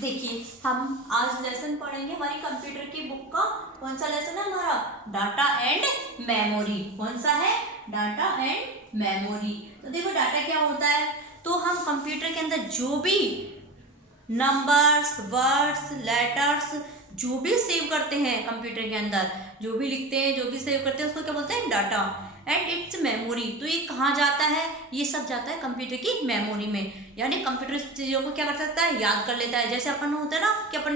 देखिए हम आज लेसन पढ़ेंगे हमारी कंप्यूटर की बुक का। कौन सा लेसन है हमारा? Data and memory. कौन सा है? Data and memory. तो देखो डाटा क्या होता है, तो हम कंप्यूटर के अंदर जो भी नंबर्स, वर्ड्स, लेटर्स जो भी सेव करते हैं कंप्यूटर के अंदर, जो भी लिखते हैं, जो भी सेव करते हैं, उसको क्या बोलते हैं? Data and it's memory. तो ये कहाँ जाता है? ये सब जाता है कंप्यूटर की मेमोरी में। यानी कंप्यूटर चीज़ों को क्या कर सकता है? याद कर लेता है। जैसे अपन होता है ना कि अपन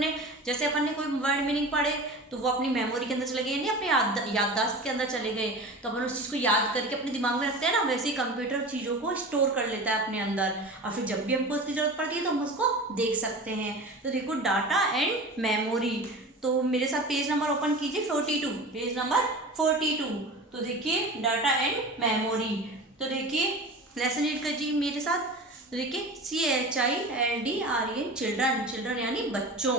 ने कोई वर्ड मीनिंग पढ़े तो वो अपनी मेमोरी के अंदर चले गए, यानी अपने याददाश्त के अंदर चले गए, तो अपन उस चीज़ को याद करके अपने दिमाग में रखते हैं ना, वैसे ही कंप्यूटर चीज़ों को स्टोर कर लेता है अपने अंदर, और फिर जब भी हमको उसकी जरूरत पड़ती है तो हम उसको देख सकते हैं। तो देखो डाटा एंड मेमोरी। तो मेरे साथ पेज नंबर ओपन कीजिए 42, पेज नंबर 42। तो देखिए डाटा एंड मेमोरी। तो देखिए लेसन रीड कीजिए मेरे साथ। तो देखिए CHILDREN, चिल्ड्रन, चिल्ड्रन यानी बच्चों।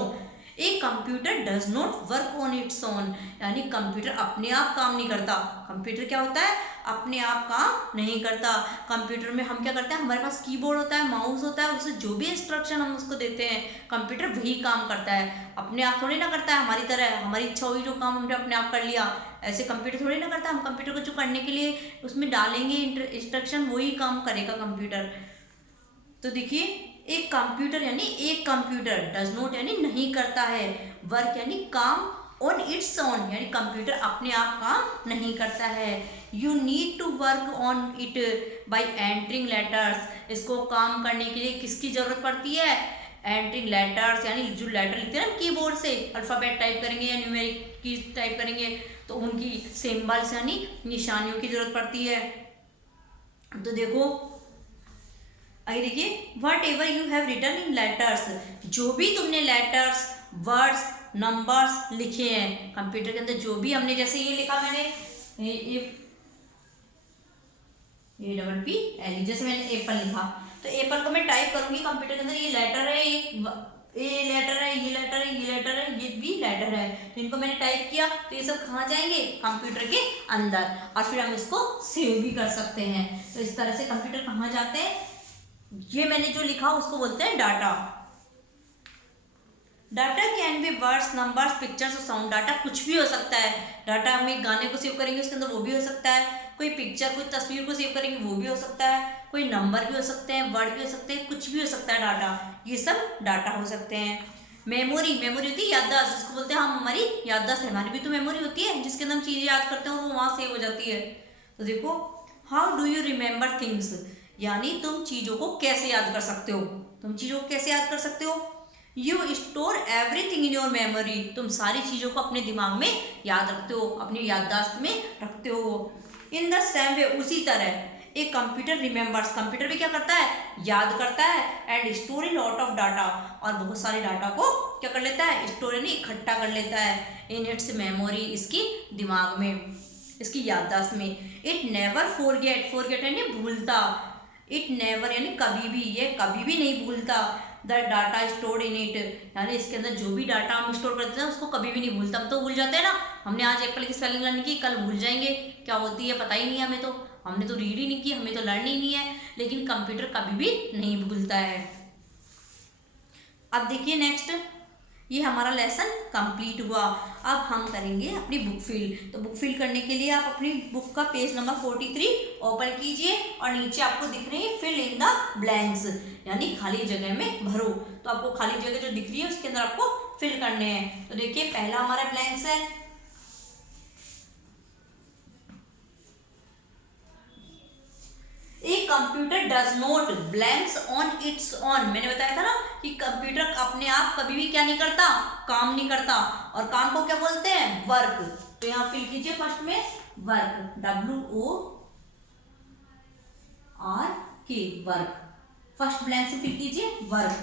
A computer does not work on its own, यानी कंप्यूटर अपने आप काम नहीं करता। कंप्यूटर क्या होता है? अपने आप काम नहीं करता। कंप्यूटर में हम क्या करते हैं? हमारे पास कीबोर्ड होता है, माउस होता है, उससे जो भी इंस्ट्रक्शन हम उसको देते हैं कंप्यूटर वही काम करता है। अपने आप थोड़ी ना करता है हमारी तरह, हमारी इच्छा हुई जो काम हमने अपने आप कर लिया, ऐसे कंप्यूटर थोड़ी ना करता है। हम कंप्यूटर को जो करने के लिए उसमें डालेंगे इंस्ट्रक्शन, वही काम करेगा कंप्यूटर। तो देखिए एक कंप्यूटर यानी एक कंप्यूटर, डज नॉट यानी नहीं करता है, वर्क यानी काम, ऑन इट्स ओन यानी कंप्यूटर अपने आप काम नहीं करता है। You need to work on it by entering letters, इसको काम करने के लिए किसकी जरूरत पड़ती है? एंटरिंग लेटर्स, यानी जो लेटर लिखते हैं ना कीबोर्ड से, अल्फाबेट टाइप करेंगे या न्यूमेरिक की टाइप करेंगे तो उनकी सिंबल्स यानी निशानियों की जरूरत पड़ती है। तो देखो आगे देखिए, whatever you have written in letters, जो भी तुमने लेटर्स, वर्ड्स, नंबर्स लिखे हैं कंप्यूटर के अंदर, जो भी हमने, जैसे ये लिखा मैंने APPL, जैसे मैंने एप्पल लिखा, तो एप्पल को मैं टाइप करूंगी कंप्यूटर के अंदर, ये लेटर है, ये लेटर है, ये लेटर है, ये लेटर है, ये भी लेटर है, तो इनको मैंने टाइप किया तो ये सब कहाँ जाएंगे? कंप्यूटर के अंदर, और फिर हम इसको सेव भी कर सकते हैं। तो इस तरह से कंप्यूटर कहाँ जाते हैं? ये मैंने जो लिखा उसको बोलते हैं data. Data can be words, numbers, pictures और साउंड। डाटा कुछ भी हो सकता है। डाटा हम एक गाने को सेव करेंगे उसके अंदर, वो भी हो सकता है। कोई पिक्चर, कोई तस्वीर को सेव करेंगे, वो भी हो सकता है। कोई नंबर भी हो सकते हैं, वर्ड भी हो सकते हैं, कुछ भी हो सकता है डाटा। ये सब डाटा हो सकते हैं। मेमोरी, मेमोरी होती है याददाश्त, जिसको बोलते हैं हम, हमारी याददाश्त है, हमारी भी तो मेमोरी होती है जिसके अंदर हम चीज़ें याद करते हैं और वो वहाँ सेव हो जाती है। तो देखो how do you remember things, यानी तुम चीज़ों को कैसे याद कर सकते हो? तुम चीज़ों को कैसे याद कर सकते हो? You store everything in your memory, तुम सारी चीज़ों को अपने दिमाग में याद रखते हो, अपनी याददाश्त में रखते हो। इन द सेम वे, उसी तरह एक कंप्यूटर रिमेंबर्स, कंप्यूटर भी क्या करता है? याद करता है। And store lot of data, और बहुत सारे डाटा को क्या कर लेता है? स्टोर यानी इकट्ठा कर लेता है। इन इट्स मेमोरी, इसकी दिमाग में, इसकी याददाश्त में। इट नेवर फॉरगेट, फॉरगेट यानी भूलता, इट नेवर यानी कभी भी, ये कभी भी नहीं भूलता। The data stored in it, यानी इसके अंदर जो भी डाटा हम स्टोर करते हैं उसको कभी भी नहीं भूलता। हम तो भूल जाते हैं ना, हमने आज एप्पल की स्पेलिंग लर्न की, कल भूल जाएंगे क्या होती है, पता ही नहीं है हमें, तो हमने तो रीड ही नहीं की, हमें तो लर्न ही नहीं है। लेकिन कंप्यूटर कभी भी नहीं भूलता है। अब देखिए नेक्स्ट, ये हमारा लेसन कंप्लीट हुआ। अब हम करेंगे अपनी बुक फिल। तो बुक फिल करने के लिए आप अपनी बुक का पेज नंबर 43 ओपन कीजिए, और नीचे आपको दिख रही है फिल इन द ब्लैंक्स, यानी खाली जगह में भरो। तो आपको खाली जगह जो दिख रही है उसके अंदर आपको फिल करने हैं। तो देखिए पहला हमारा ब्लैंक्स है, एक computer does not blanks on it's on. मैंने बताया था ना कि कंप्यूटर अपने आप कभी भी क्या नहीं करता? काम नहीं करता। और काम को क्या बोलते हैं? वर्क। तो यहाँ फिल कीजिए फर्स्ट में work, WORK, work. First blank से फिल कीजिए वर्क,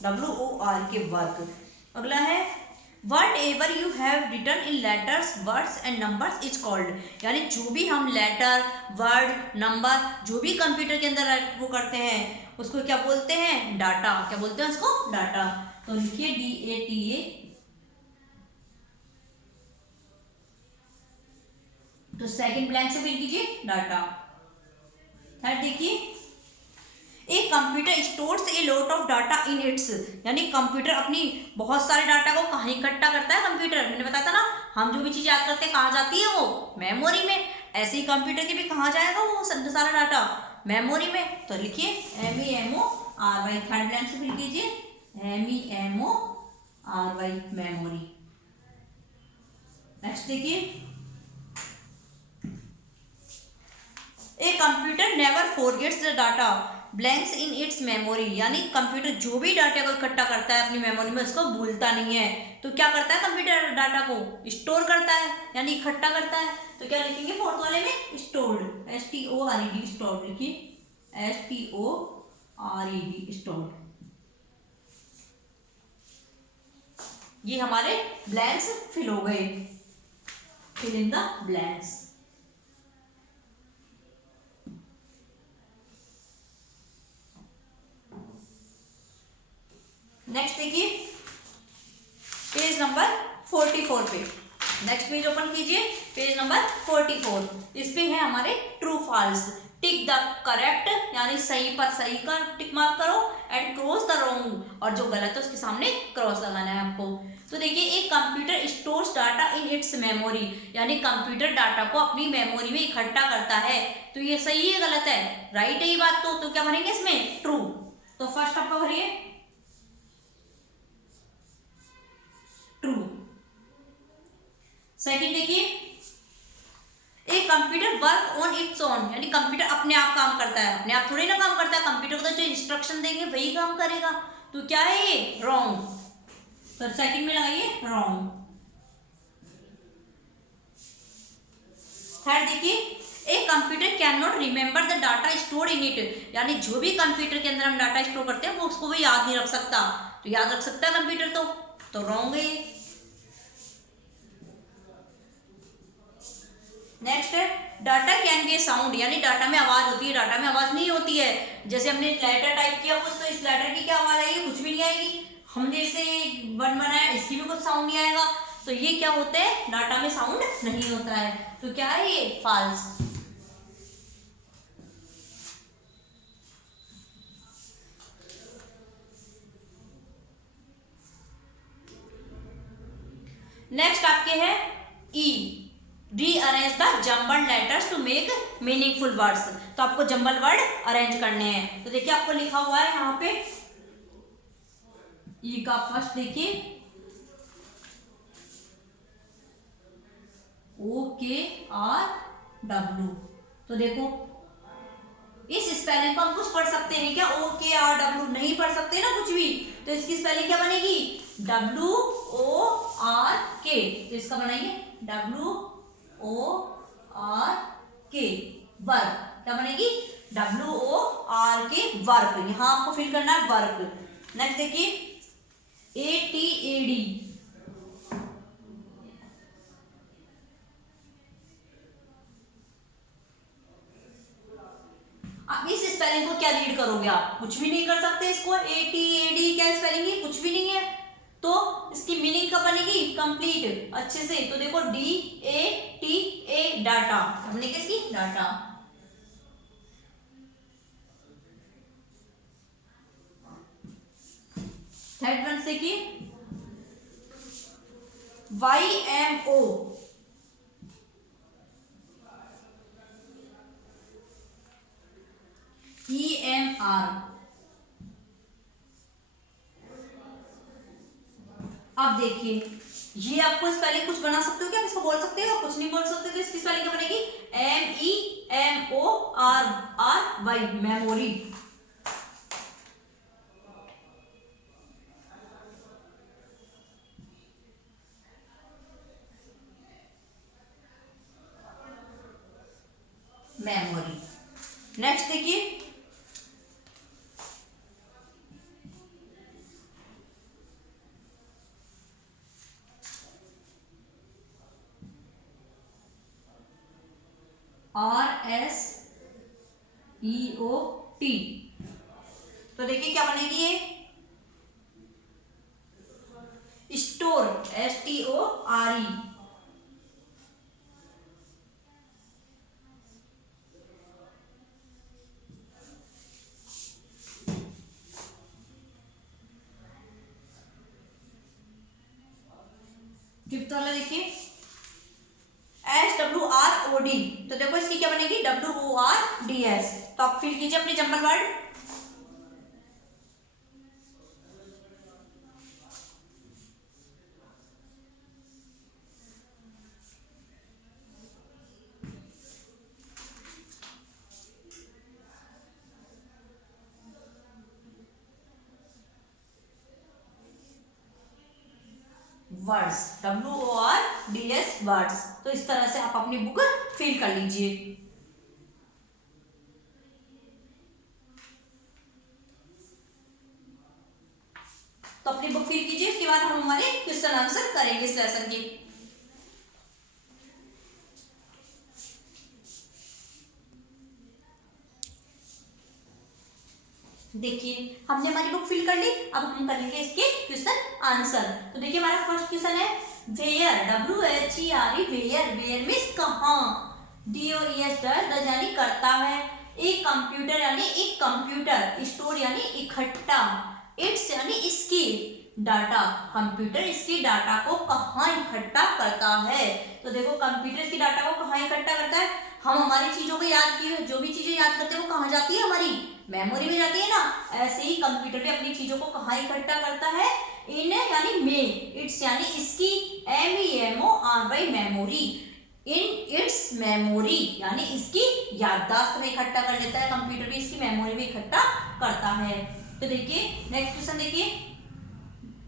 WORK, वर्क। अगला है whatever you have written in letters, words and numbers is called, यानी जो भी हम लेटर, वर्ड, नंबर जो भी कंप्यूटर के अंदर वो करते हैं उसको क्या बोलते हैं? डाटा। क्या बोलते हैं उसको? डाटा। तो लिखिए DATA। तो सेकंड ब्लैंक से फिल कीजिए डाटा। थर्ड देखिए, एक computer stores a lot of data in its, यानी कंप्यूटर अपनी बहुत सारे डाटा को कहाँ इकट्ठा करता है कंप्यूटर, मैंने बताया था ना, हम जो भी चीज़ याद करते हैं कहाँ जाती है वो मेमोरी में, ऐसे ही कंप्यूटर के भी कहाँ जाएगा वो सारा डाटा मेमोरी में। तो लिखिए MEMORY, थर्ड ब्लैंक से फिल कीजिए MEMORY मेमोरी। नेक्स्ट देखिए, a computer never forgets the data blanks in its memory, यानी कंप्यूटर जो भी डाटा को इकट्ठा करता है अपनी मेमोरी में उसको भूलता नहीं है। तो क्या करता है कंप्यूटर, डाटा को स्टोर करता है यानी इकट्ठा करता है। तो क्या लिखेंगे फोर्थ वाले में, स्टोर्ड, STORED, स्टोर्ड लिखिए STORED, स्टोर्ड। ये हमारे ब्लैंक्स फिल हो गए, fill in the blanks. Next देखिए पेज नंबर 44 पे, नेक्स्ट पेज ओपन कीजिए, पेज नंबर 44। इस पे है हमारे true false, tick the correct यानी सही पर सही का टिक मार्क करो, एंड क्रॉस द रॉन्ग, और जो गलत है उसके सामने क्रॉस लगाना है आपको। तो देखिए, एक computer stores data in its memory, यानी कंप्यूटर डाटा को अपनी मेमोरी में इकट्ठा करता है। तो ये सही है गलत है, राइट है ये बात, तो क्या भरेंगे इसमें, ट्रू। तो फर्स्ट आपका भरिए ट्रू। सेकंड देखिए, एक computer work on its own, यानी कंप्यूटर अपने आप काम करता है, अपने आप थोड़ी ना काम करता है, कंप्यूटर को तो जो इंस्ट्रक्शन देंगे वही काम करेगा। तो क्या है ये, रॉन्ग। तो सेकंड में लगाइए रॉन्ग। थर्ड देखिए, एक computer can not remember the data stored in it, यानी जो भी कंप्यूटर के अंदर हम डाटा स्टोर करते हैं वो उसको वो याद नहीं रख सकता। तो याद रख सकता है कंप्यूटर, तो रॉन्ग है ये। नेक्स्ट है, data can be A sound, यानी डाटा में आवाज होती है, डाटा में आवाज नहीं होती है। जैसे हमने लेटर टाइप किया कुछ, तो इस लेटर की क्या आवाज आएगी, कुछ भी नहीं आएगी। हमने इसे वर्ड बनाया, इसकी भी कुछ साउंड नहीं आएगा। तो ये क्या होता है, डाटा में साउंड नहीं होता है। तो क्या है ये, फॉल्स। नेक्स्ट आपके है E, rearrange the jumbled letters to make meaningful words. तो आपको जम्बल वर्ड अरेंज करने हैं। तो देखिए आपको लिखा हुआ है यहाँ पे ई का फर्स्ट देखिए OKRW। तो देखो इस स्पेलिंग को हम कुछ पढ़ सकते हैं क्या, OKRW नहीं पढ़ सकते ना कुछ भी। तो इसकी स्पेलिंग क्या बनेगी, WORK। तो इसका बनाइए WORK, वर्क। क्या बनेगी, WORK, वर्क। यहां आपको फिल करना है वर्क। नेक्स्ट देखिए ATAD, अब इस स्पेलिंग को क्या रीड करोगे आप, कुछ भी नहीं कर सकते इसको। ATAD क्या स्पेलिंग है, कुछ भी नहीं है। तो इसकी मीनिंग कब बनेगी, कंप्लीट अच्छे से। तो देखो DATA, डाटा, हमने किसकी, डाटा। थर्ड वन से की YMO, EMR। अब देखिए ये आपको स्पेलिंग कुछ बना सकते हो क्या, इसको बोल सकते हो, कुछ नहीं बोल सकते। तो इसकी स्पेलिंग क्या बनेगी, MEMORY, मेमोरी। मेमोरी। नेक्स्ट देखिए RSPOT। तो देखिए क्या बनेगी ये, स्टोर, STORE। फिफ्थ वाला देखिए SWROD, तो देखो इसकी क्या बनेगी WORDS। तो आप फिल कीजिए अपने jumble word. Words, WORDS words. तो इस तरह से आप अपनी बुक फिल कर लीजिए। तो अपनी बुक फिल कीजिए, इसके बाद हम हमारे क्वेश्चन आंसर करेंगे इस लेसन के। देखिए हमने हमारी बुक फिल कर ली, अब हम करेंगे इसके क्वेश्चन आंसर। तो देखिए हमारा फर्स्ट क्वेश्चन है where, WHERE, where, where means कहाँ, DOES डज यानी करता है, एक कंप्यूटर यानी एक कंप्यूटर, स्टोर यानी इकट्ठा, इट्स यानी इसकी, डाटा, कंप्यूटर इसकी डाटा को कहाँ इकट्ठा करता है। तो देखो कंप्यूटर इसकी डाटा को कहाँ इकट्ठा करता है, हम हमारी चीजों को याद किए, जो भी चीजें याद करते हैं वो कहाँ जाती है, हमारी मेमोरी में जाती है ना। ऐसे ही कंप्यूटर भी अपनी चीजों को कहाँ इकट्ठा करता है, इन यानी में, इट्स यानी इसकी, MEMORY मेमोरी, इन इट्स मेमोरी यानी इसकी याददाश्त में इकट्ठा कर लेता है, कंप्यूटर भी इसकी मेमोरी में इकट्ठा करता है। तो देखिए नेक्स्ट क्वेश्चन देखिए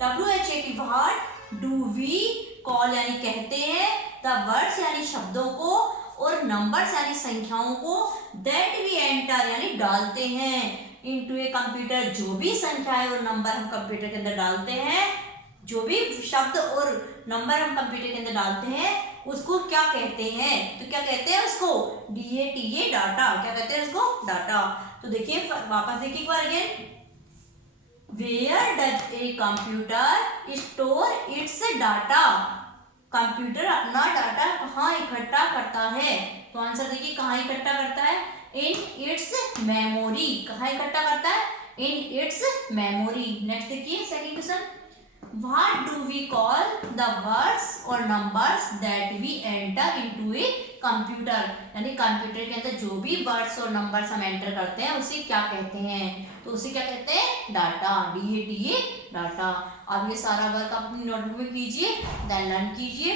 WHAT, what do we call यानी कहते हैं, द वर्ड्स यानी शब्दों को, और नंबर्स यानी संख्याओं को, दैट वी एंटर यानी डालते हैं, इनटू ए कंप्यूटर, जो भी संख्याएं और नंबर हम कंप्यूटर के अंदर डालते हैं, जो भी शब्द और नंबर हम कंप्यूटर के अंदर डालते हैं उसको क्या कहते हैं, तो क्या कहते हैं उसको DATA, डाटा। क्या कहते हैं उसको, डाटा। तो देखिए वापस देखिए एक बार again, where does a computer store its data, computer अपना डाटा कहाँ इकट्ठा करता है। तो आंसर देखिए कहाँ इकट्ठा करता है, इन इट्स मेमोरी, कहाँ इकट्ठा करता है, इन इट्स मेमोरी। नेक्स्ट देखिए second question, what do we call the words और numbers that we enter into a computer, यानी कंप्यूटर के अंदर जो भी वर्ड्स और नंबर्स हम एंटर करते हैं उसे क्या कहते हैं, तो उसे क्या कहते हैं, डाटा, DATA, डाटा। अब ये सारा वर्क अपनी नोटबुक में कीजिए, देन लर्न कीजिए।